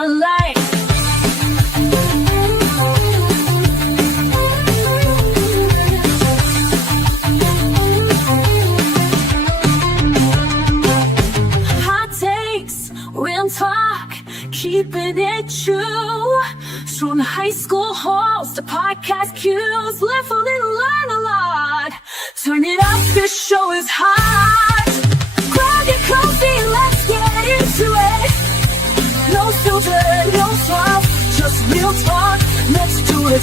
sunlight. Hot takes, real talk, keeping it true. From high school halls to podcast cues, live a little, learn a lot. Turn it up, this show is hot. Grab your coffee, let's get into it. No filter, no fluff, just real talk. Let's do it.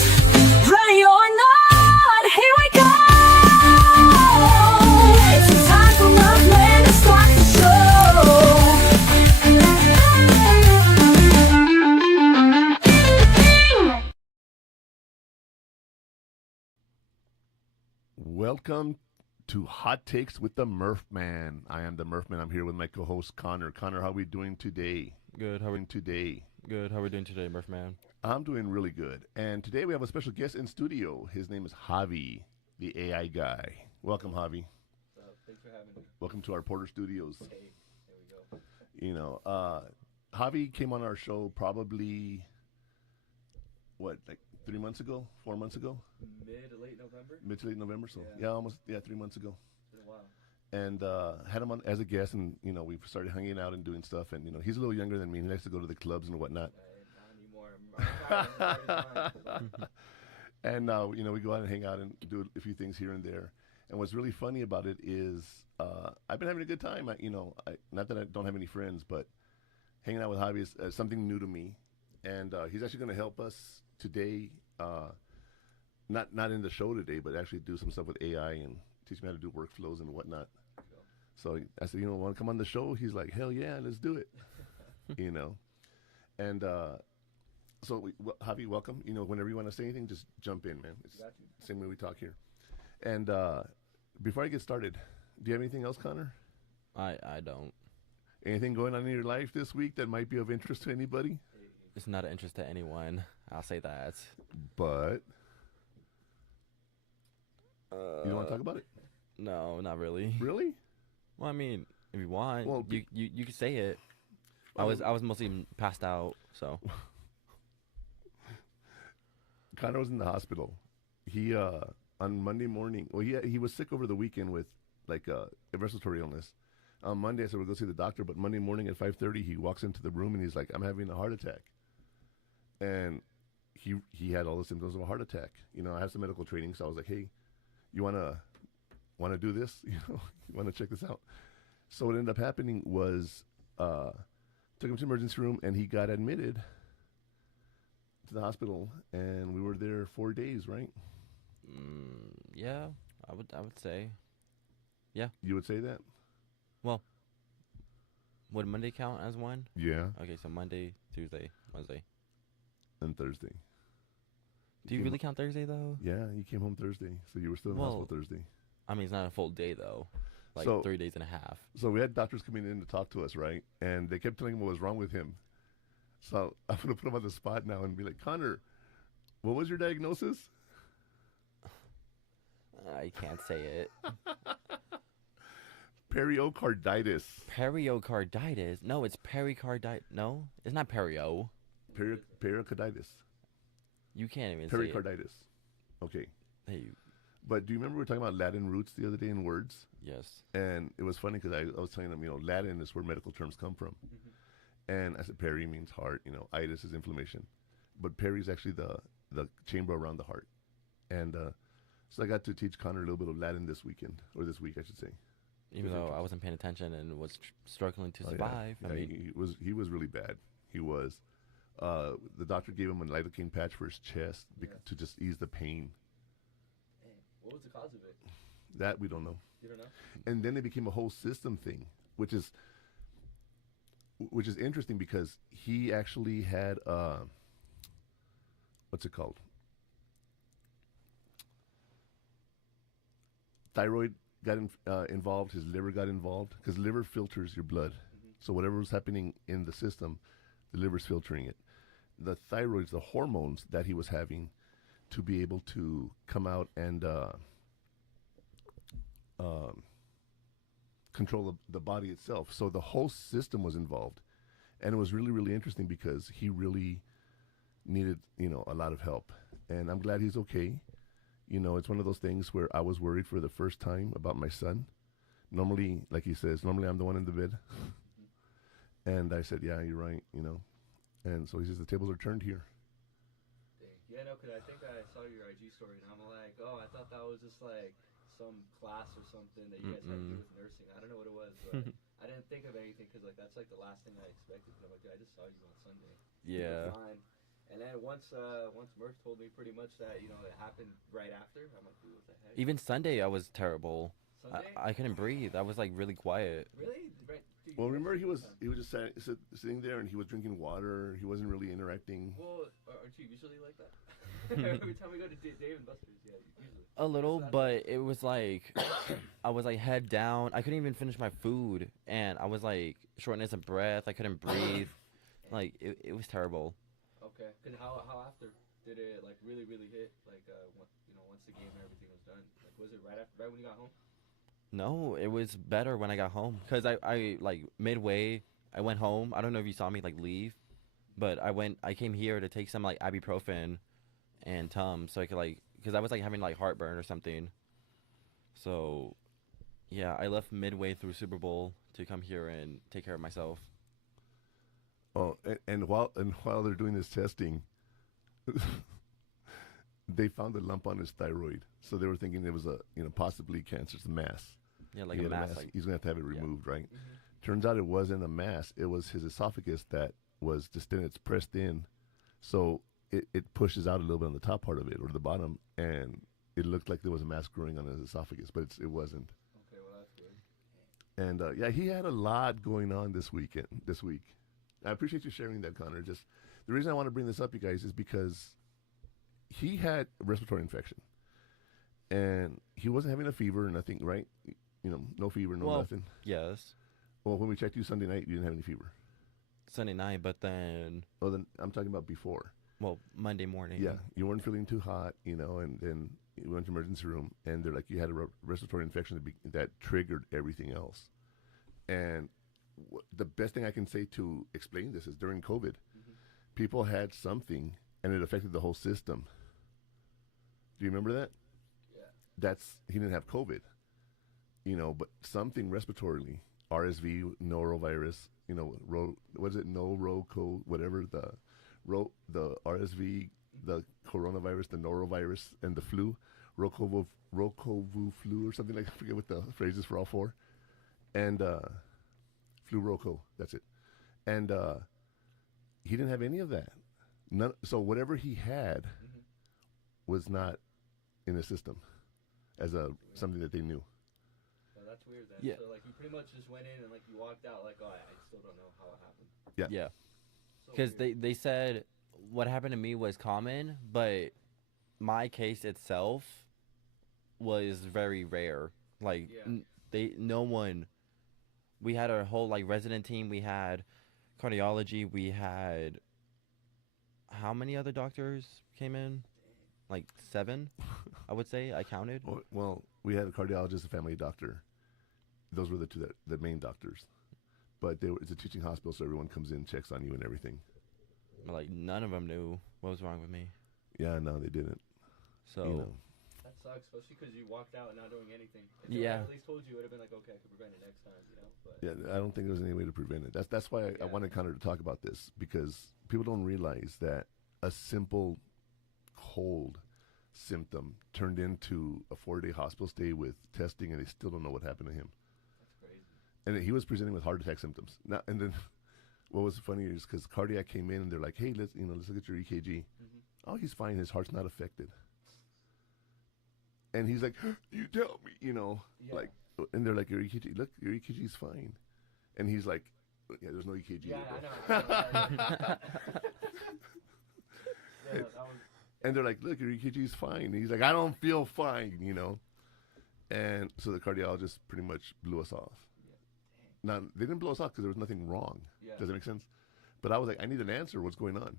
Ready or not, here we go. It's time for love, man, to start the show. Welcome to Hot Takes with the Murph Man. I am the Murph Man. I'm here with my co-host Connor. Connor, how are we doing today? Good. How are we today? Good. How are we doing today, Murph Man? I'm doing really good. And today we have a special guest in studio. His name is Javi, the AI guy. Welcome, Javi. What's up? Thanks for having me. Welcome to our Porter Studios. Hey, there we go. You know, Javi came on our show probably, like 3 months ago, 4 months ago? Mid to late November? Mid to late November, so Yeah. almost 3 months ago. It's been a while. And had him on as a guest, and we've started hanging out and doing stuff. And he's a little younger than me. He likes to go to the clubs and whatnot. Not anymore. And we go out and hang out and do a few things here and there. And what's really funny about it is I've been having a good time. Not that I don't have any friends, but hanging out with Javi is something new to me. And he's actually going to help us today. Not in the show today, but actually do some stuff with AI and teach me how to do workflows and whatnot. So I said, want to come on the show? He's like, hell yeah, let's do it. And so Javi, welcome. Whenever you want to say anything, just jump in, man. It's the same way we talk here. And before I get started, do you have anything else, Connor? I don't. Anything going on in your life this week that might be of interest to anybody? It's not of interest to anyone. I'll say that. But you don't want to talk about it? No, not really. Really? Well, I mean, if you want, Well, you can say it. I was mostly passed out, so. Connor was in the hospital. He on Monday morning. Well, he was sick over the weekend with like a respiratory illness. On Monday, I said we'll go see the doctor. But Monday morning at 5:30, he walks into the room and he's like, "I'm having a heart attack." And he had all the symptoms of a heart attack. I have some medical training, so I was like, "Hey, you wanna do this? You wanna check this out?" So what ended up happening was took him to the emergency room and he got admitted to the hospital, and we were there 4 days, right? Yeah, I would say. Yeah. You would say that? Well, would Monday count as one? Yeah. Okay, so Monday, Tuesday, Wednesday. And Thursday. Do you really count Thursday though? Yeah, you came home Thursday, so you were still in the hospital Thursday. I mean, it's not a full day though. Like So- 3 days and a half. So we had doctors coming in to talk to us, right? And they kept telling him what was wrong with him. So I'm going to put him on the spot now and be like, "Connor, what was your diagnosis?" I can't say it. Pericarditis. Pericarditis? No, it's pericarditis. No, it's not perio. Pericarditis. You can't even say Pericarditis. Okay. it. Hey, But do you remember we were talking about Latin roots the other day in words? yes. And it was funny because I was telling them, Latin is where medical terms come from. And I said peri means heart, itis is inflammation. But peri is actually the chamber around the heart. And so I got to teach Connor a little bit of Latin this weekend, or this week, I should say. Even though I wasn't paying attention and was struggling to survive. Yeah, I mean, he was really bad. He was. The doctor gave him a lidocaine patch for his chest to just ease the pain. What was the cause of it? That we don't know. You don't know? And then it became a whole system thing, which is interesting because he actually had what's it called? Thyroid got involved. His liver got involved because liver filters your blood. So whatever was happening in the system, the liver's filtering it. The thyroid's the hormones that he was having to be able to come out and control the body itself. So the whole system was involved. And it was really, really interesting because he really needed, a lot of help. And I'm glad he's okay. It's one of those things where I was worried for the first time about my son. Normally, like he says, normally I'm the one in the bed. And I said, yeah, you're right. And so he says, the tables are turned here. Dang. Yeah, no, because I think I saw your IG story, and I'm like, oh, I thought that was just like some class or something that you guys had to do with nursing. I don't know what it was, but I didn't think of anything because like that's like the last thing I expected. I'm like, I just saw you on Sunday. You Yeah. were fine. And then once Murph told me pretty much that it happened right after, I'm like, dude, what the heck? Even Sunday, I was terrible. Sunday? I couldn't breathe. I was like really quiet. Really? Right. Dude, Well, you remember guys- he was just sitting there and he was drinking water. He wasn't really interacting. Well, aren't you usually like that? Every time we go to Dave and Buster's, yeah, usually. A little, Saturday. but it was like I was like head down. I couldn't even finish my food, and I was like shortness of breath. I couldn't breathe. Like it was terrible. Okay. Cause how after did it like really hit like once the game and everything was done? Like was it right when you got home? No, it was better when I got home because I like midway I went home. I don't know if you saw me like leave, but I came here to take some like ibuprofen and Tums so I could like because I was like having like heartburn or something. So yeah, I left midway through Super Bowl to come here and take care of myself. Oh, and while they're doing this testing, they found a lump on his thyroid. So they were thinking it was possibly cancer, it's a mass. Yeah, like He a had mass. Like, He's gonna have to have it removed, right? Mm-hmm. Turns out it wasn't a mass. It was his esophagus that was distended. It's pressed in, so it pushes out a little bit on the top part of it or the bottom, and it looked like there was a mass growing on his esophagus, but it wasn't. Okay, well that's good. And yeah, he had a lot going on this week. I appreciate you sharing that, Connor. Just the reason I want to bring this up, you guys, is because he had a respiratory infection, and he wasn't having a fever or nothing, right? No fever, no Well, nothing. yes, Well, when we checked you Sunday night, you didn't have any fever. Sunday night, but then Oh, then I'm talking about before. Monday morning. Yeah, you weren't feeling too hot, and then you went to emergency room, and they're like you had a respiratory infection that triggered everything else. And the best thing I can say to explain this is during COVID, people had something, and it affected the whole system. Do you remember that? Yeah. He didn't have COVID, but something respiratorily, RSV, norovirus, what is it, noroco, whatever the RSV, the coronavirus, the norovirus, and the flu, rocovu flu or something like that. I forget what the phrase is for all four, and flu roco, that's it, and he didn't have any of that. None. So whatever he had was not in the system as something that they knew. Well, that's weird then. Yeah. So like you pretty much just went in and like you walked out like, oh, I still don't know how it happened. Yeah. So Because weird. they said what happened to me was common, but my case itself was very rare. Like Yeah. no one. We had our whole like resident team. We had cardiology. We had how many other doctors came in? Like 7, I would say. I counted. Well, we had a cardiologist, a family doctor. Those were the two the main doctors. But it's a teaching hospital, so everyone comes in, checks on you, and everything. But, like none of them knew what was wrong with me. Yeah, no, they didn't. So That sucks, especially because you walked out not doing anything. If Yeah. they at least told you, it would have been like, okay, I could prevent it next time, But Yeah, I don't think there was any way to prevent it. That's why I Yeah. wanted Connor to talk about this, because people don't realize that a simple cold symptom turned into a 4-day hospital stay with testing, and they still don't know what happened to him. that's crazy. And he was presenting with heart attack symptoms. Now, and then what was funny is because cardiac came in and they're like, "Hey, let's look at your EKG." Oh, he's fine. His heart's not affected. And he's like, "You tell me," Yeah. like, and they're like, "Your EKG, look, your EKG's fine." And he's like, "Yeah, there's no EKG." Yeah, there, bro." I know. Yeah, that was. And they're like, "Look, your EKG's fine." And he's like, "I don't feel fine," And so the cardiologist pretty much blew us off. Now, they didn't blow us off because there was nothing wrong. Yeah. Does that make sense? But I was like, I need an answer. What's going on?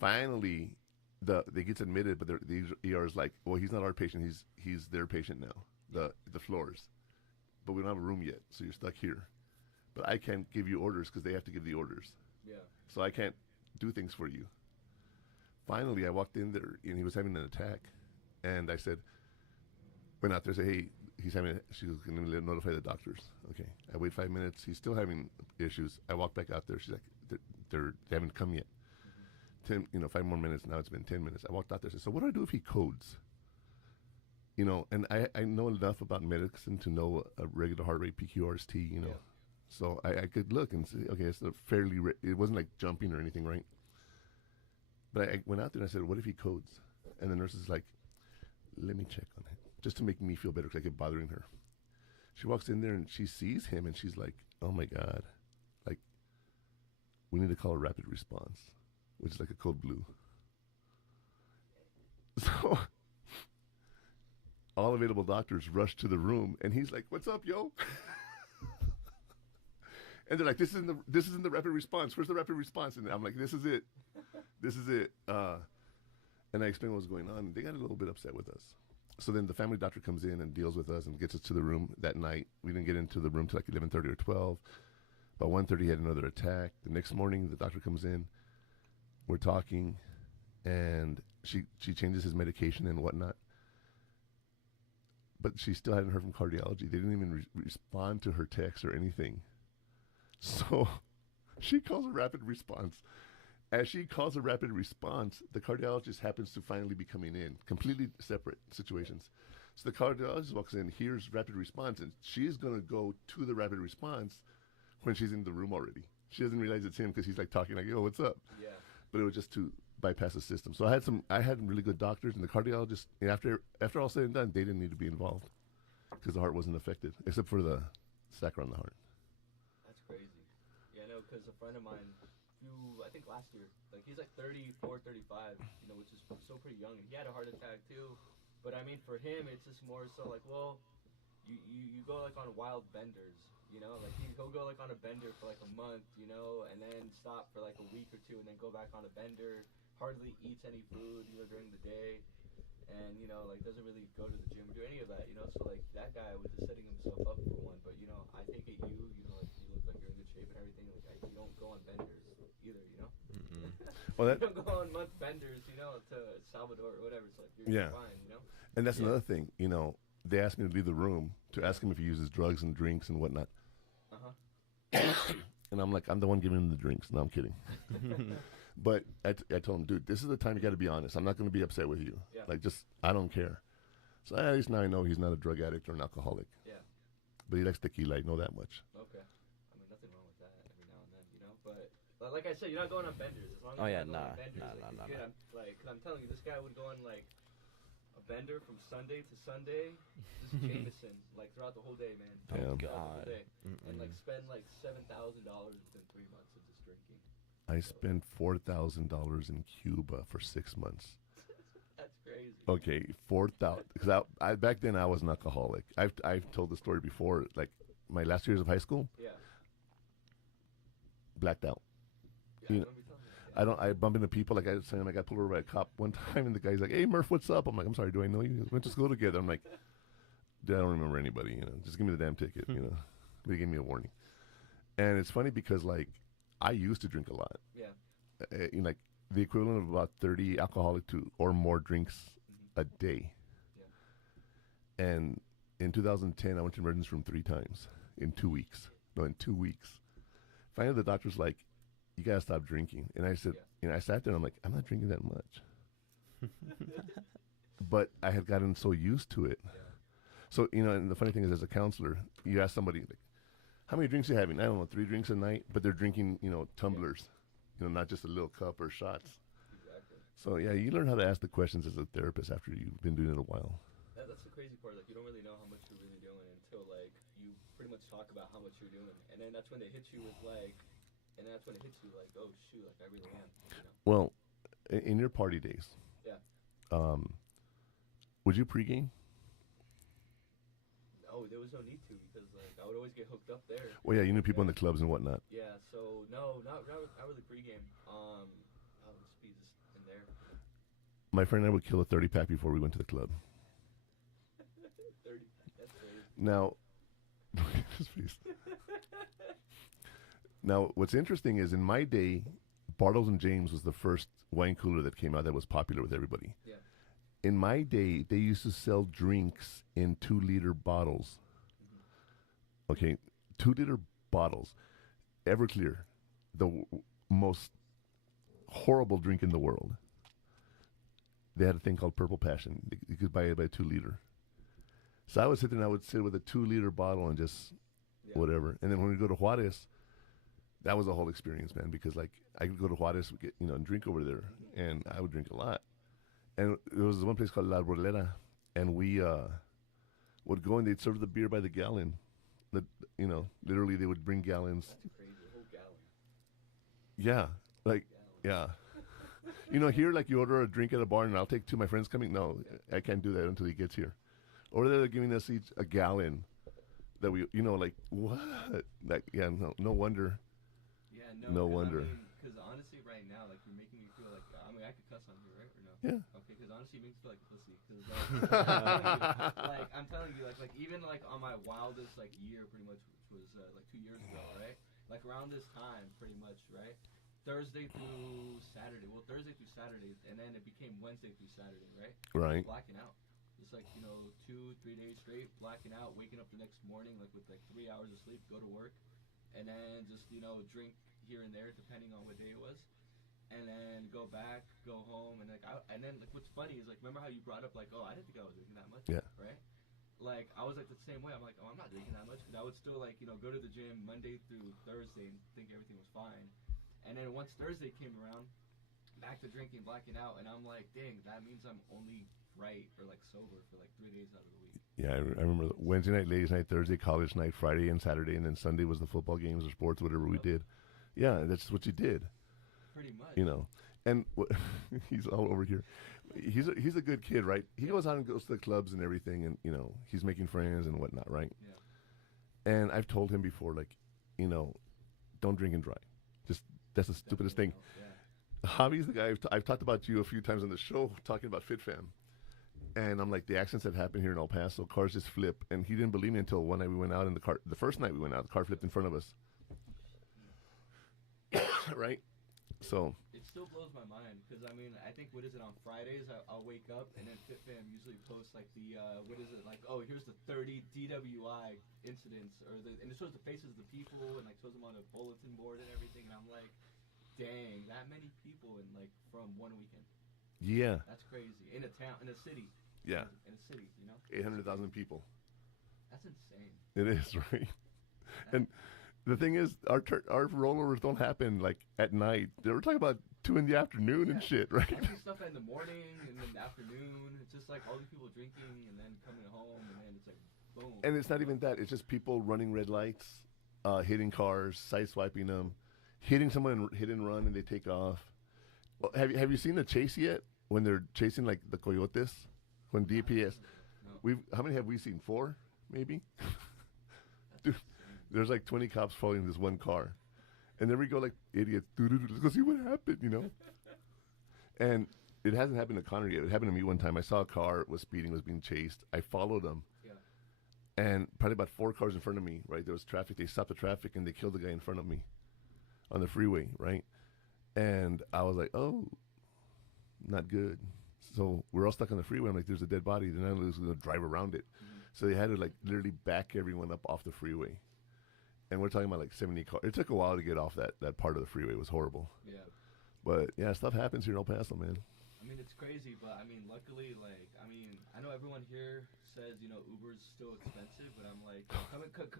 Finally, they gets admitted, but the ER is like, well, he's not our patient. He's their patient now. The floors, but we don't have a room yet, so you're stuck here. But I can't give you orders because they have to give the orders. Yeah. So I can't do things for you. Finally, I walked in there and he was having an attack, and I said, went out there, say, hey, he's having. She was going to notify the doctors. Okay, I wait 5 minutes. He's still having issues. I walk back out there. She's like, they haven't come yet. 5 more minutes. Now it's been 10 minutes. I walked out there. and said, so what do I do if he codes? And I know enough about medicine to know a regular heart rate, PQRST. Yeah. So I could look and see. Okay, it's a fairly. It wasn't like jumping or anything, right? But I went out there and I said, what if he codes? And the nurse is like, let me check on it, just to make me feel better because I kept bothering her. She walks in there and she sees him and she's like, oh my God, like, we need to call a rapid response, which is like a code blue. So all available doctors rush to the room and he's like, what's up, yo? And they're like, this isn't the rapid response. Where's the rapid response? And I'm like, this is it. This is it. And I explained what was going on. They got a little bit upset with us. So then the family doctor comes in and deals with us and gets us to the room that night. We didn't get into the room till like 11:30 or 12. About 1:30, he had another attack. The next morning, the doctor comes in. We're talking, and she changes his medication and whatnot. But she still hadn't heard from cardiology. They didn't even respond to her text or anything. So she calls a rapid response. As she calls a rapid response, the cardiologist happens to finally be coming in. Completely separate situations. So the cardiologist walks in, hears rapid response, and she's going to go to the rapid response when she's in the room already. She doesn't realize it's him because he's like talking like, yo, what's up? Yeah. But it was just to bypass the system. So I had really good doctors, and the cardiologist, after all said and done, they didn't need to be involved because the heart wasn't affected, except for the sac around the heart. That's crazy. Yeah, no, because a friend of mine, I think last year, like he's like 34, 35, which is so pretty young, and he had a heart attack too. But I mean, for him, it's just more so like, well, you go like on wild benders, like he'll go like on a bender for like a month, and then stop for like a week or two, and then go back on a bender. Hardly eats any food, during the day, and like doesn't really go to the gym or do any of that, So like that guy was just setting himself up for one. But I take it like you look like you're in good shape and everything. Like you don't go on benders either, Well, you don't go on month benders, to Salvador or whatever. So like you're fine, And that's another thing, they asked me to leave the room to ask him if he uses drugs and drinks and whatnot. And I'm like, I'm the one giving him the drinks. No, I'm kidding. But I told him, dude, this is the time you got to be honest. I'm not going to be upset with you. Yeah. Like, I don't care. So at least now I know he's not a drug addict or an alcoholic. Yeah. But he likes tequila. I know that much. Okay. I mean, nothing wrong with that every now and then, But like I said, you're not going on benders. As long as you're not going on benders, nah. good. Cause I'm telling you, this guy would go on like a bender from Sunday to Sunday, just Jameson, like throughout the whole day, man. Damn. Throughout the whole day. And like spend like $7,000 within 3 months of just drinking. I spent $4,000 in Cuba for 6 months. That's crazy. Okay, 4,000. Because I back then I was an alcoholic. I've told the story before. Like my last years of high school, Yeah. blacked out. Yeah, I remember you telling me that. I bump into people like I was saying. I got pulled over by a cop one time, and the guy's like, "Hey, Murph, what's up?" I'm like, "I'm sorry, do I know you? We went to school together." I'm like, "Dude, I don't remember anybody. Just give me the damn ticket." They gave me a warning. And it's funny because like I used to drink a lot. Yeah. Like the equivalent of about 30 alcoholic or more drinks a day. Yeah. And in 2010, I went to the emergency room 3 times in 2 weeks. No, in 2 weeks. Finally, the doctor's like, you gotta stop drinking. And I said, I sat there and I'm like, I'm not drinking that much. But I had gotten so used to it. Yeah. So, and the funny thing is, as a counselor, you ask somebody, like, how many drinks are you having? I don't know, 3 drinks a night, but they're drinking, tumblers, not just a little cup or shots. Exactly. So, yeah, you learn how to ask the questions as a therapist after you've been doing it a while. That's the crazy part. Like, you don't really know how much you're really doing until, like, you pretty much talk about how much you're doing. And then that's when it hits you with, like, oh, shoot, like, I really am, Well, in your party days, Yeah. Would you pregame? No, there was no need to because, like, I would always get hooked up there. Well, yeah, you knew people in the clubs and whatnot. Yeah, so, no, not really pregame. I would just be just in there. My friend and I would kill a 30-pack before we went to the club. 30, that's crazy. Now, look at his face. Now, what's interesting is in my day, Bartles and James was the first wine cooler that came out that was popular with everybody. Yeah. In my day, they used to sell drinks in 2-liter bottles. Okay, 2-liter bottles. Everclear, the most horrible drink in the world. They had a thing called Purple Passion. You could buy it by 2-liter. So I would sit there and I would sit with a 2-liter bottle and just whatever. And then when we go to Juarez, that was a whole experience, man, because like I could go to Juarez, get, and drink over there, and I would drink a lot. And there was one place called La Arbolera, and we would go and they'd serve the beer by the gallon. Literally they would bring gallons. That's crazy. A whole gallon. Yeah, like yeah. Here like you order a drink at a bar and I'll take two. My friends coming. No, I can't do that until he gets here. Or they're giving us each a gallon. That we, like what? Like no wonder. Yeah, no wonder. Because honestly, right now, like you're making me feel like I could cuss on here, right? Or no? Yeah. Okay, because honestly, it makes me feel like a pussy. Because like I'm telling you, like even like on my wildest like year, pretty much, which was like 2 years ago, right? Like around this time, pretty much, right? Thursday through Saturday. Well, Thursday through Saturday, and then it became Wednesday through Saturday, right? Right. Blacking out. It's like 2-3 days straight blacking out, waking up the next morning like with like 3 hours of sleep, go to work, and then just drink here and there depending on what day it was, and then go back, go home, and and then what's funny is like remember how you brought up like, oh, I didn't think I was drinking that much, Yeah, right? Like I was like the same way. I'm like, oh, I'm not drinking that much, but I would still like go to the gym Monday through Thursday and think everything was fine, and then once Thursday came around, back to drinking, blacking out, and I'm like, dang, that means I'm only right or like sober for like 3 days out of the week. Yeah, I remember Wednesday night, ladies night, Thursday college night, Friday and Saturday, and then Sunday was the football games or sports, whatever we did. Yeah, that's what you did. Pretty much. And he's all over here. He's a good kid, right? He goes out and goes to the clubs and everything, and he's making friends and whatnot, right? Yeah. And I've told him before, like, don't drink and drive. Just that's the stupidest thing. Yeah. Javi's the guy I've talked about you a few times on the show, talking about FitFam. And I'm like, the accidents that happen here in El Paso, cars just flip. And he didn't believe me until one night we went out in the car. The first night we went out, the car flipped in front of us. Right? So. It still blows my mind because I think what is it on Fridays? I'll wake up and then FitFam usually posts like the what is it like? Oh, here's the 30 DWI incidents, and it shows the faces of the people and like shows them on a bulletin board and everything. And I'm like, dang, that many people in like from one weekend. Yeah. That's crazy in a town, in a city. Yeah. In a city, 800,000 people. That's insane. It is, right? And the thing is, our rollovers don't happen like at night. They were talking about 2 in the afternoon and shit, right? I see stuff in the morning and in the afternoon. It's just like all these people drinking and then coming home, and then it's like boom. And it's not even that. It's just people running red lights, hitting cars, side swiping them, hitting someone, hit and run, and they take off. Well, have you seen the chase yet? When they're chasing like the coyotes, when DPS, No. how many have we seen? 4, maybe. Dude, there's like 20 cops following this one car, and then we go like idiots. Let's go see what happened, And it hasn't happened to Connor yet. It happened to me one time. I saw a car was speeding, was being chased. I followed them, and probably about 4 cars in front of me. Right, there was traffic. They stopped the traffic and they killed the guy in front of me, on the freeway. Right, and I was like, oh. Not good. So we're all stuck on the freeway. I'm like, there's a dead body. They're not going to drive around it. Mm-hmm. So they had to like literally back everyone up off the freeway. And we're talking about like 70 cars. It took a while to get off that part of the freeway. It was horrible. Yeah. But yeah, stuff happens here in El Paso, man. It's crazy, but luckily, like, I know everyone here says, Uber's still expensive, but I'm like,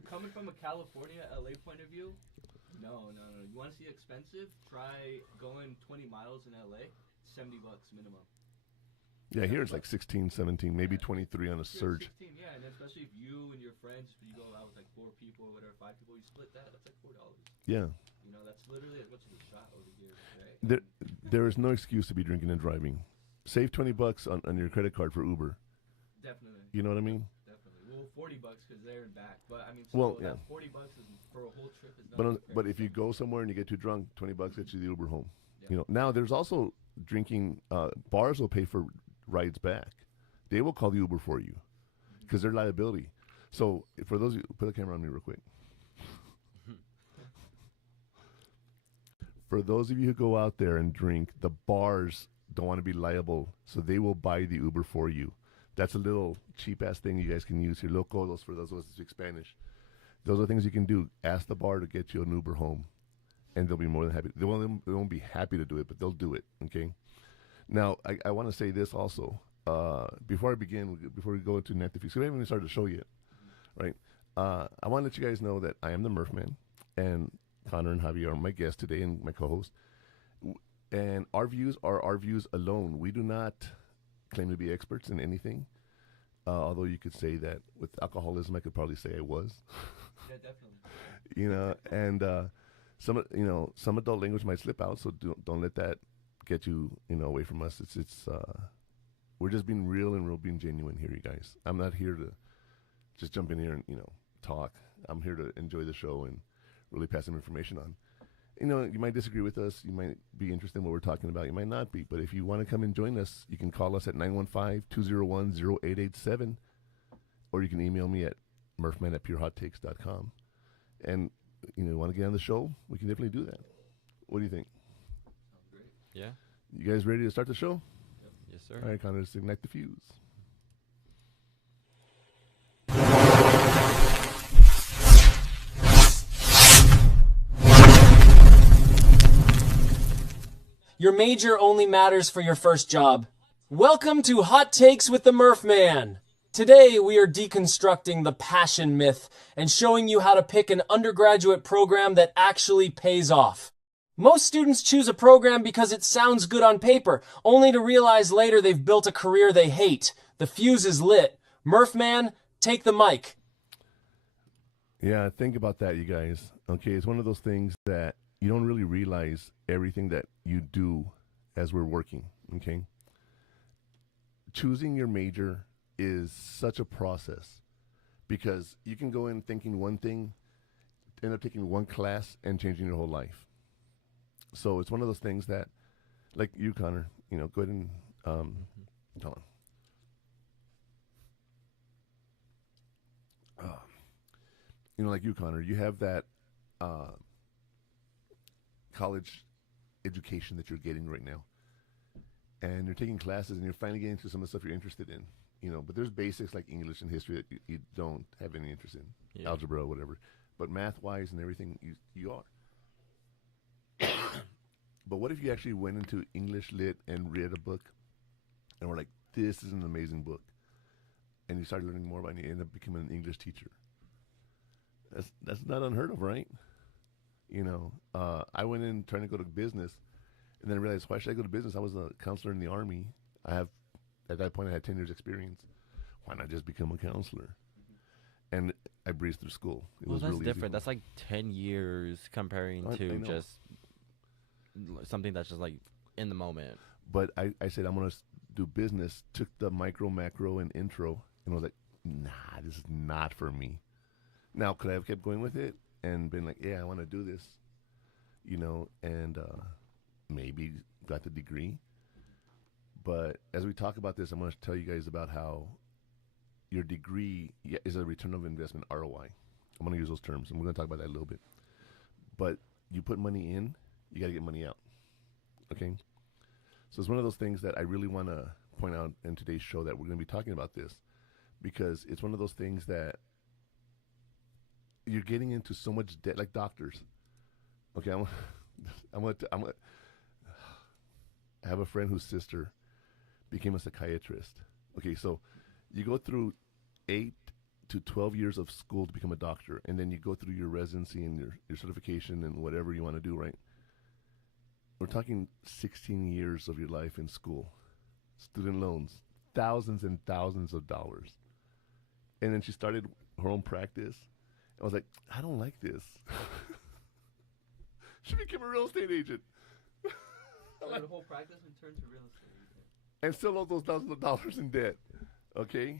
coming from a California, LA point of view, no. You want to see expensive? Try going 20 miles in LA. $70 minimum. Yeah, here it's like 16, 17, maybe 23 on a surge. 16, yeah, and especially if you and your friends, if you go out with like 4 people or whatever, 5 people, you split that. That's like $4. Yeah. That's literally as much as a shot over here, right? There is no excuse to be drinking and driving. Save $20 on your credit card for Uber. Definitely. You know what I mean? Definitely. Well, $40 because they're in back, but yeah. $40 is for a whole trip is not. But if you go somewhere and you get too drunk, $20 gets you the Uber home. Yeah. Now there's also drinking. Bars will pay for rides back. They will call the Uber for you because they're liability. So for those of you, put a camera on me real quick. For those of you who go out there and drink, the bars don't want to be liable, so they will buy the Uber for you. That's a little cheap-ass thing you guys can use here. Locos for those of us who speak Spanish. Those are things you can do. Ask the bar to get you an Uber home, and they'll be more than happy. They won't be happy to do it, but they'll do it, okay? Now, I want to say this also. Before I begin, before we go into Net Defeats, we haven't even started the show yet, right? I want to let you guys know that I am the Murph Man, and Connor and Javier are my guests today and my co-host. And our views are our views alone. We do not claim to be experts in anything. Although you could say that with alcoholism, I could probably say I was. Yeah, definitely. And some adult language might slip out, so don't let that get you away from us. It's we're just being real and being genuine here, you guys. I'm not here to just jump in here and talk. I'm here to enjoy the show and really pass some information on. You might disagree with us. You might be interested in what we're talking about. You might not be. But if you want to come and join us, you can call us at 915-201-0887, or you can email me at murphman@pureHotTakes.com. And want to get on the show? We can definitely do that. What do you think? Sounds great. Yeah. You guys ready to start the show? Yes, sir. All right, Connor, let's ignite the fuse. Your major only matters for your first job. Welcome to Hot Takes with the Murph Man. Today we are deconstructing the passion myth and showing you how to pick an undergraduate program that actually pays off. Most students choose a program because it sounds good on paper, only to realize later they've built a career they hate. The fuse is lit. Murph Man, take the mic. Yeah, think about that, you guys. Okay, it's one of those things that you don't really realize everything that you do as we're working, okay? Choosing your major is such a process because you can go in thinking one thing, end up taking one class and changing your whole life. So it's one of those things that, like you, Connor, go ahead and, hold on. Like you, Connor, you have that college education that you're getting right now, and you're taking classes and you're finally getting to some of the stuff you're interested in, but there's basics like English and history that you don't have any interest in, algebra or whatever, but math wise and everything you are. But what if you actually went into English lit and read a book and were like, this is an amazing book, and you started learning more about it and you end up becoming an English teacher? That's not unheard of, right? I went in trying to go to business, and then I realized, why should I go to business? I was a counselor in the Army. At that point, I had 10 years experience. Why not just become a counselor? Mm-hmm. And I breezed through school. Well, that's really different. That's like 10 years comparing to just something that's just like in the moment. But I said, I'm going to do business, took the micro, macro, and intro, and was like, nah, this is not for me. Now, could I have kept going with it and been like, yeah, I want to do this, and maybe got the degree? But as we talk about this, I'm going to tell you guys about how your degree is a return of investment, ROI. I'm going to use those terms, and we're going to talk about that a little bit. But you put money in, you got to get money out, okay? So it's one of those things that I really want to point out in today's show, that we're going to be talking about this, because it's one of those things that you're getting into so much debt, like doctors. Okay, I have a friend whose sister became a psychiatrist. Okay, so you go through 8 to 12 years of school to become a doctor, and then you go through your residency and your certification and whatever you want to do, right? We're talking 16 years of your life in school, student loans, thousands and thousands of dollars. And then she started her own practice. I was like, I don't like this. She became a real estate agent. So the whole practice turned to real estate agent. And still owes those thousands of dollars in debt. Okay?